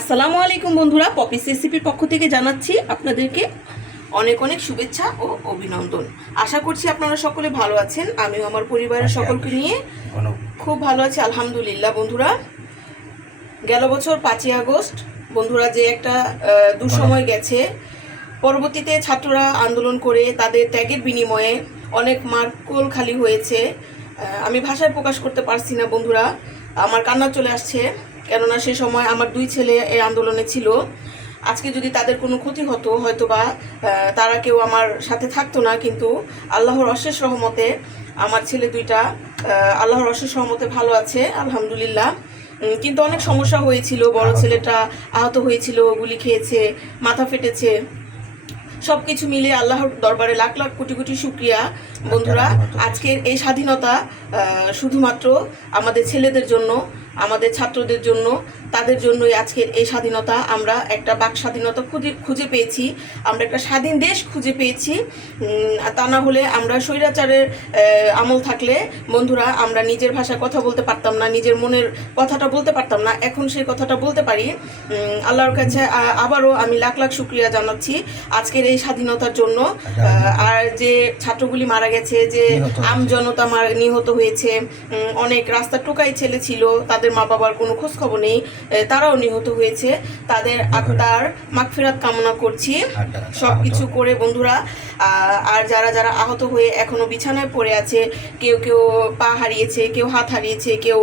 আসসালামু আলাইকুম বন্ধুরা পপিস রেসিপির পক্ষ থেকে জানাচ্ছি আপনাদেরকে অনেক অনেক শুভেচ্ছা ও অভিনন্দন। আশা করছি আপনারা সকলে ভালো আছেন আমিও আমার পরিবারের সকলকে নিয়ে খুব ভালো আছি আলহামদুলিল্লাহ বন্ধুরা। গেল বছর পাঁচই আগস্ট বন্ধুরা যে একটা দুঃসময় গেছে পরবর্তীতে ছাত্ররা আন্দোলন করে তাদের ত্যাগের বিনিময়ে অনেক মার্কোল খালি হয়েছে। আমি ভাষায় প্রকাশ করতে পারছি না বন্ধুরা আমার কান্না চলে আসছে। কেননা সে সময় আমার দুই ছেলে এই আন্দোলনে ছিল। আজকে যদি তাদের কোনো ক্ষতি হতো হয়তো বা তারা কেউ আমার সাথে থাকতো না কিন্তু আল্লাহর অশেষ রহমতে আমার ছেলে দুইটা আল্লাহর অশেষ রহমতে ভালো আছে আলহামদুলিল্লাহ। কিন্তু অনেক সমস্যা হয়েছিল বড় ছেলেটা আহত হয়েছিল গুলি খেয়েছে মাথা ফেটেছে। সব কিছু মিলে আল্লাহর দরবারে লাখ লাখ কোটি কোটি শুক্রিয়া। বন্ধুরা আজকের এই স্বাধীনতা শুধুমাত্র আমাদের ছেলেদের জন্য আমাদের ছাত্রদের জন্য তাদের জন্যই আজকের এই স্বাধীনতা। আমরা একটা বাক স্বাধীনতা খুঁজে খুঁজে পেয়েছি আমরা একটা স্বাধীন দেশ খুঁজে পেয়েছি। আর তা না হলে আমরা স্বৈরাচারের আমল থাকলে বন্ধুরা আমরা নিজের ভাষায় কথা বলতে পারতাম না নিজের মনের কথাটা বলতে পারতাম না। এখন সেই কথাটা বলতে পারি। আল্লাহর কাছে আবারও আমি লাখ লাখ শুক্রিয়া জানাচ্ছি আজকের এই স্বাধীনতার জন্য। আর যে ছাত্রগুলি মারা গেছে যে নিহত হয়েছে। আম জনতা মার নিহত হয়েছে। অনেক রাস্তা টোকাই ছেলে ছিল তাদের মা বাবার কোনো খোঁজ খবর নেই তারাও নিহত হয়েছে। তাদের আত্মার মাগফিরাত কামনা করছি। সব কিছু করে বন্ধুরা আর যারা যারা আহত হয়ে এখনও বিছানায় পড়ে আছে কেউ কেউ পা হারিয়েছে কেউ হাত হারিয়েছে কেউ।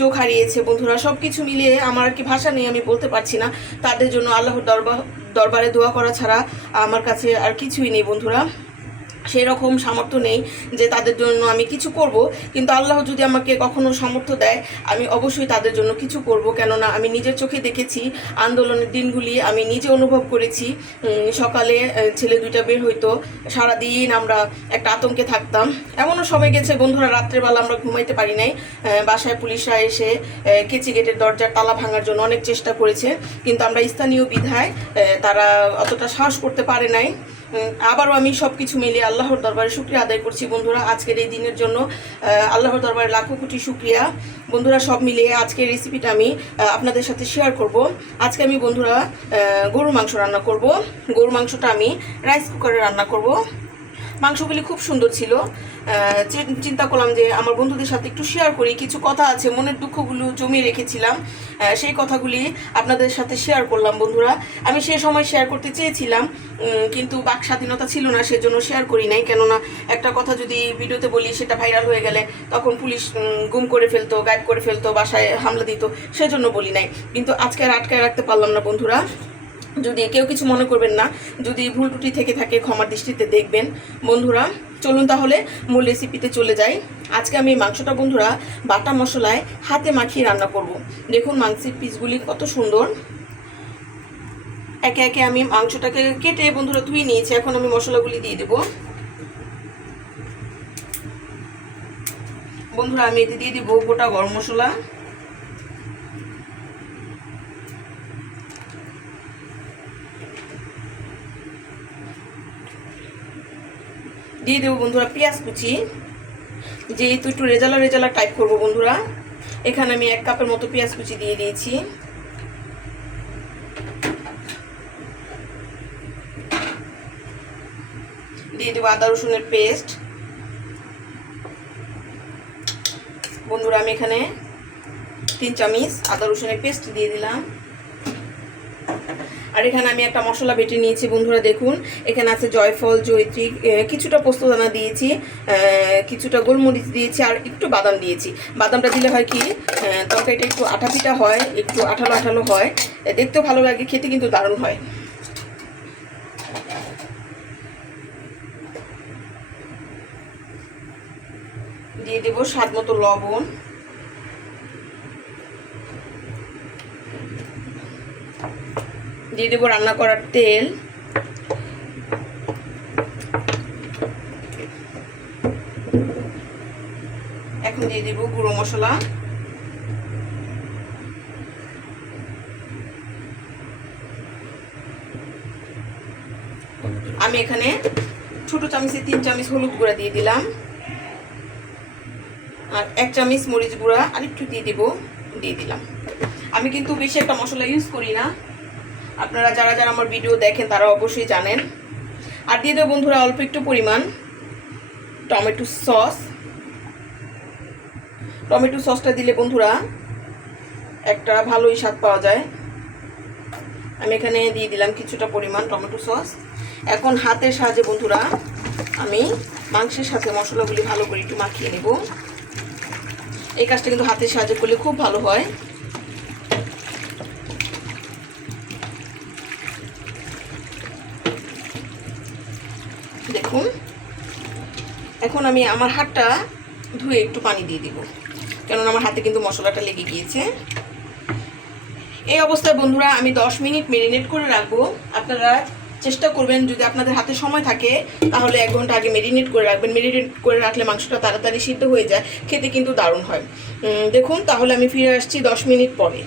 চোখ হারিয়েছে বন্ধুরা সব কিছু মিলিয়ে আমার আর কি ভাষা নেই আমি বলতে পারছি না। তাদের জন্য আল্লাহর দরবার দরবারে দোয়া করা ছাড়া আমার কাছে আর কিছুই নেই বন্ধুরা। সেই রকম সামর্থ্য নেই যে তাদের জন্য আমি কিছু করব। কিন্তু আল্লাহ যদি আমাকে কখনো সামর্থ্য দেয়, আমি অবশ্যই তাদের জন্য কিছু করব। কেননা আমি নিজের চোখে দেখেছি আন্দোলনের দিনগুলি আমি নিজে অনুভব করেছি। সকালে ছেলে দুইটা বের হইতো। সারাদিন আমরা একটা আতঙ্কে থাকতাম। এমনও সময় গেছে বন্ধুরা, রাত্রেবেলা আমরা ঘুমাইতে পারি নাই। বাসায় পুলিশরা এসে কেচি গেটের দরজার তালা ভাঙার জন্য অনেক চেষ্টা করেছে। কিন্তু আমরা স্থানীয় বিধায় তারা অতটা সাহস করতে পারে নাই। আবারও আমি সব কিছু মিলিয়ে আল্লাহর দরবারে শুক্রিয়া আদায় করছি, বন্ধুরা। আজকের এই দিনের জন্য আল্লাহর দরবারে লাখো কোটি শুক্রিয়া। বন্ধুরা, সব মিলিয়ে আজকের রেসিপিটা আমি আপনাদের সাথে শেয়ার করব। আজকে আমি, বন্ধুরা গরুর মাংস রান্না করব। গরুর মাংসটা আমি রাইস কুকারে রান্না করব। মাংসগুলি খুব সুন্দর ছিল। চিন্তা করলাম যে আমার বন্ধুদের সাথে একটু শেয়ার করি। কিছু কথা আছে, মনের দুঃখগুলো জমিয়ে রেখেছিলাম। সেই কথাগুলি আপনাদের সাথে শেয়ার করলাম বন্ধুরা। আমি সেই সময় শেয়ার করতে চেয়েছিলাম কিন্তু বাক স্বাধীনতা ছিল না, সেজন্য শেয়ার করি নাই। কেননা একটা কথা যদি ভিডিওতে বলি, সেটা ভাইরাল হয়ে গেলে তখন পুলিশ গুম করে ফেলতো গাইড করে ফেলতো, বাসায় হামলা দিত, সেজন্য বলি নাই। কিন্তু আজকে আর আটকায় রাখতে পারলাম না বন্ধুরা। যদি কেউ কিছু মনে করবেন না, যদি ভুল ত্রুটি থেকে থাকে, ক্ষমার দৃষ্টিতে দেখবেন। বন্ধুরা, চলুন তাহলে মূল রেসিপিতে চলে যাই। আজকে আমি মাংসটা, বন্ধুরা, বাটা মশলায় হাতে মাখিয়ে রান্না করব। দেখুন মাংসের পিসগুলি কত সুন্দর। একে একে আমি মাংসটাকে কেটে, বন্ধুরা, ধুয়ে নিয়েছি। এখন আমি মশলাগুলি দিয়ে দেব। বন্ধুরা, আমি এতে দিয়ে দিব গোটা গরম মশলা। দিয়ে দেবো বন্ধুরা পেঁয়াজ কুচি। যেহেতু একটু রেজালা রেজালা টাইপ করব বন্ধুরা, এখানে আমি এক কাপের মতো পেঁয়াজ কুচি দিয়ে দিয়েছি। দিয়ে দেবো আদা রসুনের পেস্ট বন্ধুরা আমি এখানে তিন চামিচ আদা রসুনের পেস্ট দিয়ে দিলাম। আর এখানে আমি একটা মশলা বেটে নিয়েছি বন্ধুরা দেখুন। এখানে আছে জয়ফল জয়ত্রী আহ, কিছুটা পোস্তদানা দিয়েছি কিছুটা গোলমরিচ দিয়েছি আর একটু বাদাম দিয়েছি। বাদামটা দিলে হয় কি তরকারিটা একটু আঠা পিঠা হয় একটু আঠালো আঠালো হয়। দেখতেও ভালো লাগে খেতে কিন্তু দারুণ হয়। দিয়ে দেবো স্বাদ মতো লবণ। দিয়ে দেবো রান্না করার তেল। এখন দিয়ে দেবো গুঁড়ো মশলা। আমি এখানে ছোট চামচে তিন চামচ হলুদ গুঁড়া দিয়ে দিলাম। আর এক চামচ মরিচ গুঁড়া আর একটু দিয়ে দেবো, দিয়ে দিলাম। আমি কিন্তু বেশি একটা মশলা ইউজ করি না। আপনারা যারা যারা আমার ভিডিও দেখেন, তারা অবশ্যই জানেন। আর দিয়ে দেবো বন্ধুরা অল্প একটু পরিমাণ টমেটো সস। টমেটো সসটা দিলে বন্ধুরা একটা ভালোই স্বাদ পাওয়া যায়। আমি এখানে দিয়ে দিলাম কিছুটা পরিমাণ টমেটো সস। এখন হাতের সাহায্যে বন্ধুরা আমি মাংসের সাথে মশলাগুলি ভালো করে একটু মাখিয়ে নেব। এই কাজটা কিন্তু হাতের সাহায্যে করলে খুব ভালো হয় দেখুন এখন আমি আমার হাতটা ধুয়ে একটু পানি দিয়ে দিব। কেননা আমার হাতে কিন্তু মশলাটা লেগে গিয়েছে। এই অবস্থায় বন্ধুরা আমি 10 মিনিট মেরিনেট করে রাখব। আপনারা চেষ্টা করবেন যদি আপনাদের হাতে সময় থাকে, তাহলে এক ঘণ্টা আগে মেরিনেট করে রাখবেন। মেরিনেট করে রাখলে মাংসটা তাড়াতাড়ি সিদ্ধ হয়ে যায়। খেতে কিন্তু দারুণ হয়। দেখুন, তাহলে আমি ফিরে আসছি 10 মিনিট পরে।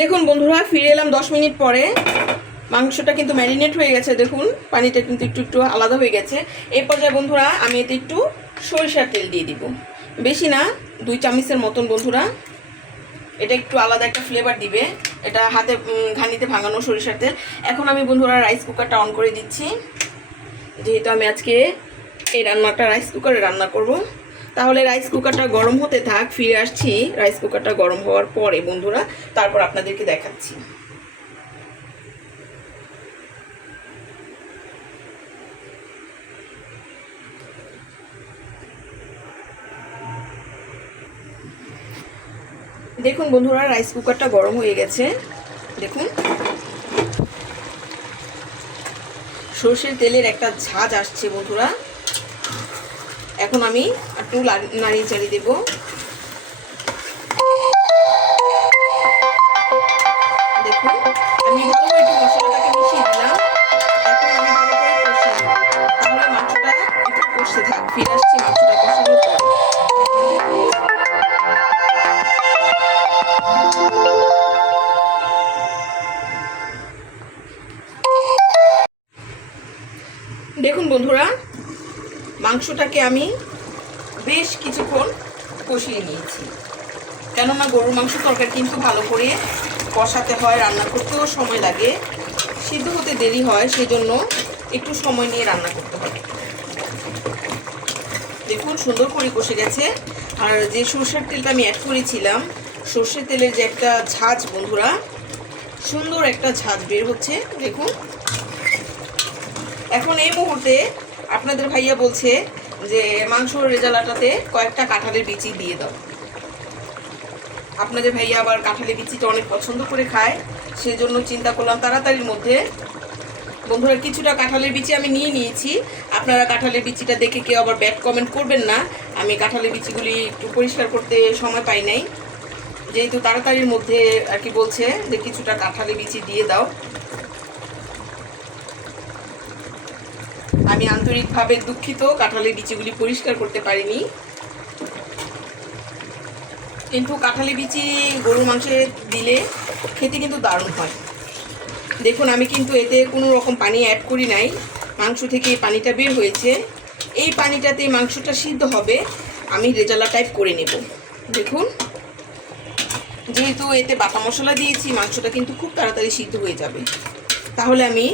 দেখুন বন্ধুরা, ফিরে এলাম 10 মিনিট পরে। মাংসটা কিন্তু ম্যারিনেট হয়ে গেছে, দেখুন। পানিটা কিন্তু একটু একটু আলাদা হয়ে গেছে। এই পর্যায়ে বন্ধুরা, আমি এতে একটু সরিষার তেল দিয়ে দিব। বেশি না, দুই চামচের মতন বন্ধুরা। এটা একটু আলাদা একটা ফ্লেভার দিবে। এটা হাতে ঘানিতে ভাঙানো সরিষার তেল। এখন আমি বন্ধুরা রাইস কুকারটা অন করে দিচ্ছি। যেহেতু আমি আজকে এই রান্নাটা রাইস কুকারে রান্না করব। তাহলে রাইস কুকারটা গরম হতে থাক, ফিরে আসছি। রাইস কুকারটা গরম হওয়ার পরে বন্ধুরা, তারপর আপনাদেরকে দেখাচ্ছি। দেখুন বন্ধুরা রাইস কুকারটা গরম হয়ে গেছে। দেখুন। সর্ষের তেলের একটা ঝাঁজ আসছে বন্ধুরা। এখন আমি একটু নাড়িয়ে চাড়িয়ে দেবো। দেখুন একটু মশলাটাকে ফিরে মাংসটাকে আমি বেশ কিছুক্ষণ কষিয়ে নিয়েছি। কেননা গরুর মাংস তরকারি কিন্তু ভালো করে কষাতে হয়, রান্না করতেও সময় লাগে, সিদ্ধ হতে দেরি হয় সেই জন্য একটু সময় নিয়ে রান্না করতে হয়। দেখুন, সুন্দর করে কষে গেছে। আর যে সর্ষের তেলটা আমি অ্যাড করেছিলাম, সর্ষের তেলের যে একটা ঝাঁজ, বন্ধুরা, সুন্দর একটা ঝাঁজ বের হচ্ছে, দেখুন। এখন এই মুহূর্তে আপনাদের ভাইয়া বলছে যে মাংস রেজালাটাতে কয়েকটা কাঁঠালের বিচি দিয়ে দাও। আপনাদের ভাইয়া আবার কাঁঠালের বিচিটা অনেক পছন্দ করে খায় সেই জন্য চিন্তা করলাম তাড়াতাড়ির মধ্যে। বন্ধুরা, কিছুটা কাঁঠালের বিচি আমি নিয়ে নিয়েছি। আপনারা কাঁঠালের বিচিটা দেখে কেউ আবার ব্যাড কমেন্ট করবেন না। আমি কাঁঠালের বিচিগুলি একটু পরিষ্কার করতে সময় পাই নাই। যেহেতু তাড়াতাড়ির মধ্যে আর কি বলছে যে কিছুটা কাঁঠালের বিচি দিয়ে দাও। আমি আন্তরিকভাবে দুঃখিত, কাঁঠালের বিচিগুলি পরিষ্কার করতে পারিনি। কিন্তু কাঁঠালি বিচি গরুর মাংসে দিলে খেতে কিন্তু দারুণ হয়। দেখুন, আমি কিন্তু এতে কোনো রকম পানি অ্যাড করি নাই। মাংস থেকে এই পানিটা বের হয়েছে। এই পানিটাতে মাংসটা সিদ্ধ হবে, আমি রেজালা টাইপ করে নেব। দেখুন, যেহেতু এতে বাটা মশলা দিয়েছি, মাংসটা কিন্তু খুব তাড়াতাড়ি সিদ্ধ হয়ে যাবে। তাহলে আমি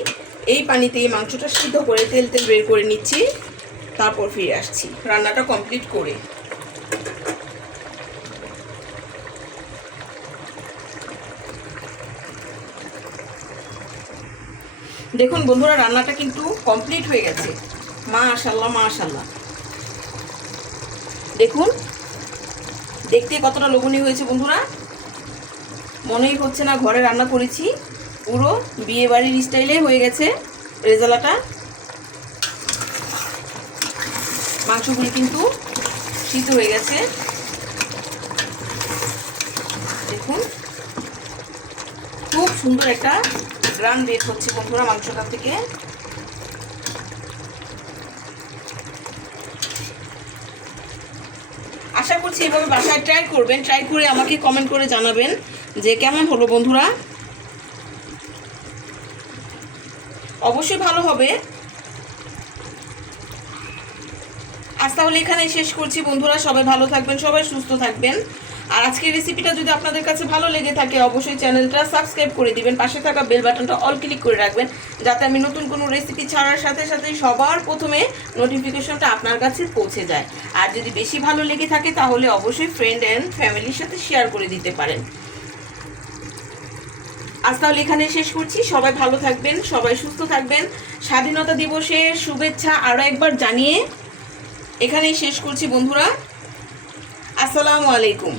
এই পানিতে এই মাংসটা সিদ্ধ করে তেল তেল বের করে নিচ্ছি, তারপর ফিরে আসছি। রান্নাটা কমপ্লিট করে। দেখুন বন্ধুরা, রান্নাটা কিন্তু কমপ্লিট হয়ে গেছে। মা আশাল্লাহ মা আশাল্লাহ দেখুন, দেখতে কতটা লোভনীয় হয়েছে বন্ধুরা। মনেই হচ্ছে না, ঘরে রান্না করেছি। পুরো বিয়ে বাড়ির স্টাইলে হয়ে গেছে রেজালাটা। মাংসগুলি কিন্তু সিদ্ধ হয়ে গেছে। দেখুন, খুব সুন্দর একটা গ্রান বের হচ্ছে বন্ধুরা মাংসটা থেকে। আশা করছি এভাবে বাসায় ট্রাই করবেন। ট্রাই করে আমাকে কমেন্ট করে জানাবেন যে কেমন হলো বন্ধুরা। অবশ্যই ভালো হবে। আজ তাহলে এখানেই শেষ করছি বন্ধুরা, সবাই ভালো থাকবেন, সবাই সুস্থ থাকবেন। আর আজকের রেসিপিটা যদি আপনাদের কাছে ভালো লেগে থাকে, অবশ্যই চ্যানেলটা সাবস্ক্রাইব করে দিবেন, পাশে থাকা বেল বাটনটা অল ক্লিক করে রাখবেন, যাতে আমি নতুন কোনো রেসিপি ছাড়ার সাথে সাথে সবার প্রথমে নোটিফিকেশনটা আপনার কাছে পৌঁছে যায়। আর যদি বেশি ভালো লেগে থাকে, তাহলে অবশ্যই ফ্রেন্ড অ্যান্ড ফ্যামিলির সাথে শেয়ার করে দিতে পারেন। আজ তাহলে এখানে শেষ করছি। সবাই ভালো থাকবেন, সবাই সুস্থ থাকবেন। স্বাধীনতা দিবসের শুভেচ্ছা আরও একবার জানিয়ে এখানেই শেষ করছি বন্ধুরা। আসসালামু আলাইকুম।